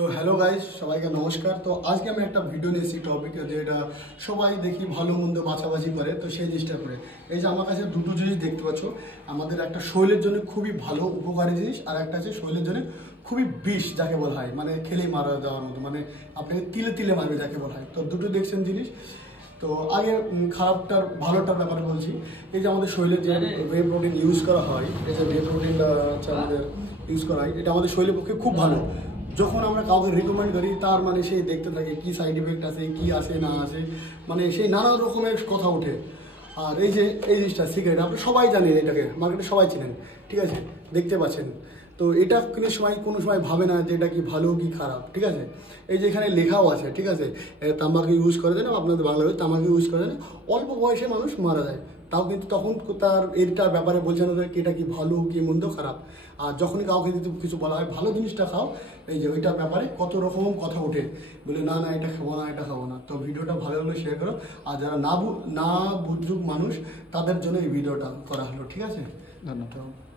তো hello guys, সবাইকে নমস্কার। তো আজকে আমি একটা ভিডিও নিয়েছি টপিক, যেটা সবাই দেখি ভালো মন্দ বাছাবাছি করে, তো সেই জিনিসটা করে এই যে আমার কাছে দুটো জিনিস দেখতে পাচ্ছ। আমাদের একটা শরীরের জন্য খুবই ভালো উপকারী জিনিস, আর একটা আছে শরীরের জন্য খুবই বিষ যাকে বলা হয়, মানে খেলেই মারা যাওয়ার মতো, মানে আপনাকে তিলে তিলে মারবে যাকে বলা হয়। তো দুটো দেখছেন জিনিস। তো আগে খারাপটার ভালোটার ব্যাপারে বলছি। এই যে আমাদের শরীরে যে ওয়ে প্রোটিন ইউজ করা হয়, এই যে ওয়ে প্রোটিনটা হচ্ছে আমাদের ইউজ করা হয়, এটা আমাদের শরীরের পক্ষে খুব ভালো। যখন আমরা কাউকে রিকমেন্ড করি, তার মানে সেই দেখতে থাকে কি সাইড ইফেক্ট আছে, কি আছে না আছে, মানে সেই নানা রকমের কথা ওঠে। আর এই যে এই জিনিসটা সিগারেট, আপনি সবাই জানেন, এটাকে মার্কেটে সবাই চিনেন, ঠিক আছে, দেখতে পাচ্ছেন। তো এটা কোনো সময় ভাবে না যে এটা কি ভালো কি খারাপ, ঠিক আছে। এই যে এখানে লেখাও আছে, ঠিক আছে, তামাকু ইউজ করে দেন, আপনাদের বাংলাদেশে তামাকু ইউজ করে দেন, অল্প বয়সে মানুষ মারা যায়। তাও কিন্তু তখন তার এটার ব্যাপারে বলছে না যে এটা কি ভালো কি মন্দ খারাপ। আর যখনই কাউকে যদি কিছু বলা হয় ভালো জিনিসটা খাও, এই যে ওইটার ব্যাপারে কত রকম কথা ওঠে, বলে না না এটা খাবো না, এটা খাবো না। তো ভিডিওটা ভালো হলে শেয়ার করো। আর যারা না বুঝুক মানুষ, তাদের জন্য এই ভিডিওটা করা হলো, ঠিক আছে। ধন্যবাদ।